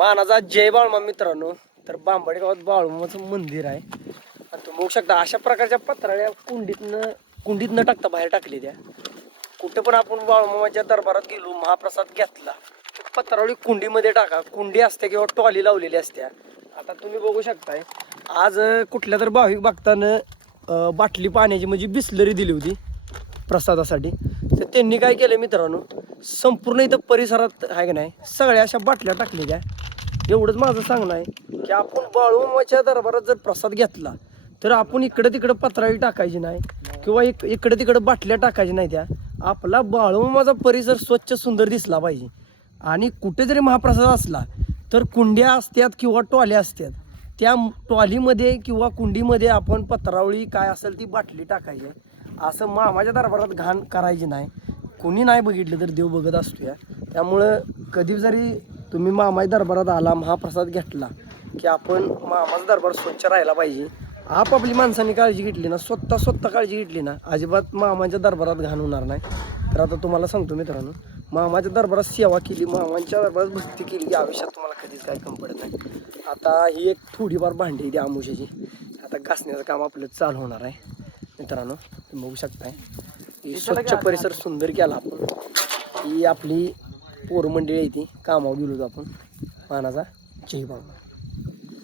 मानाचा जय बाळमा मित्रांनो. तर बांबडे गावात बाळूमाचं मंदिर आहे आणि तुम्ही बघू शकता अशा प्रकारच्या पत्राळ्या कुंडीत न टाकता बाहेर टाकली त्या. कुठे पण आपण बाळूमाच्या दरबारात गेलो महाप्रसाद घेतला पत्रावळी कुंडीमध्ये टाका. कुंडी असते किंवा टॉली लावलेली असते. आता तुम्ही बघू शकताय आज कुठल्या तर भाविक भक्तानं बाटली पाण्याची म्हणजे बिस्लरी दिली होती प्रसादासाठी. तर त्यांनी काय केलं मित्रांनो, संपूर्ण इथं परिसरात आहे की नाही सगळ्या अशा बाटल्या टाकलेल्या. एवढंच माझं सांगणं आहे की आपण बाळूमाच्या दरबारात जर प्रसाद घेतला तर आपण इकडं तिकडं पत्राळी टाकायची नाही किंवा इकडं तिकडं बाटल्या टाकायची नाही. त्या आपला बाळूमाचा परिसर स्वच्छ सुंदर दिसला पाहिजे. आणि कुठे जरी महाप्रसाद असला तर कुंड्या असतात किंवा टॉल्या असतात, त्या टॉलीमध्ये किंवा कुंडीमध्ये आपण पत्रावळी काय असेल ती बाटली टाकायची. असं मामाच्या दरबारात घाण करायची नाही. कोणी नाही बघितलं तर देव बघत असतो या. त्यामुळं कधी जरी तुम्ही मामाच्या दरबारात आला महाप्रसाद घेतला की आपण मामाचा दरबार स्वच्छ राहायला पाहिजे. आपापली माणसांनी काळजी घेतली ना, स्वतः काळजी घेतली ना, अजिबात मामाच्या दरबारात घाण होणार नाही. तर आता तुम्हाला सांगतो मित्रांनो, मामाच्या दरबारात सेवा केली, मामांच्या दरबारात भक्ती केली की आयुष्यात तुम्हाला कधीच काही कमी पडत नाही. आता ही एक थोडीफार भांडी आहे ती आमुषाची. आता घासण्याचं काम आपलं चालू होणार आहे मित्रांनो. तुम्ही बघू शकताय ही स्वच्छ परिसर सुंदर केला आपण. ही आपली पोरमंडळी आहे ती कामावर गेलो आपण. मानाचा जय बाबा.